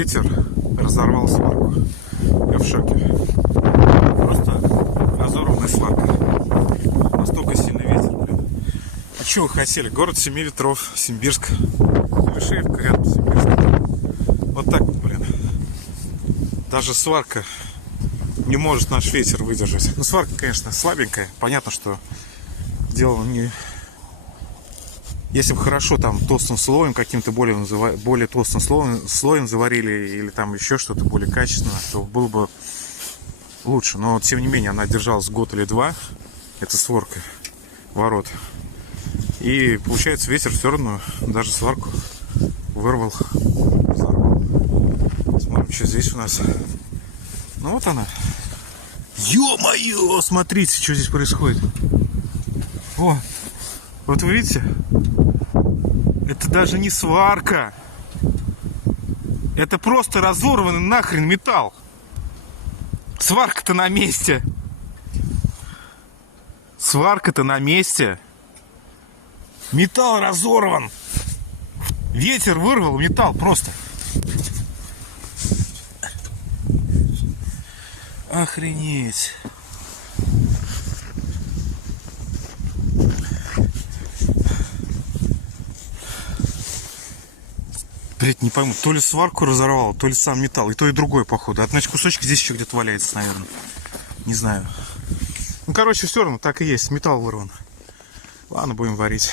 ветер разорвал сварку. Я в шоке. Просто разорванная сварка. Настолько сильный ветер, блин. А что вы хотели? Город 7 ветров, Симбирск. Клишеевка рядом с Симбирском. Вот так вот, блин. Даже сварка не может наш ветер выдержать. Ну, сварка, конечно, слабенькая. Понятно, что дело не... Если бы хорошо там толстым слоем, каким-то более толстым слоем заварили, или там еще что-то более качественное, то было бы лучше. Но тем не менее она держалась год или два. Это сварка ворот. И получается ветер все равно даже сварку вырвал. Взорвал. Смотрим, что здесь у нас. Ну вот она. Ё-моё! Смотрите, что здесь происходит. О! Вот вы видите? Это даже не сварка. Это просто разорванный нахрен металл. Сварка-то на месте. Сварка-то на месте. Металл разорван. Ветер вырвал металл просто. Охренеть. Блять, не пойму, то ли сварку разорвало, то ли сам металл. И то, и другое, походу. Значит, кусочек здесь еще где-то валяется, наверное. Не знаю. Ну, короче, все равно так и есть. Металл вырван. Ладно, будем варить.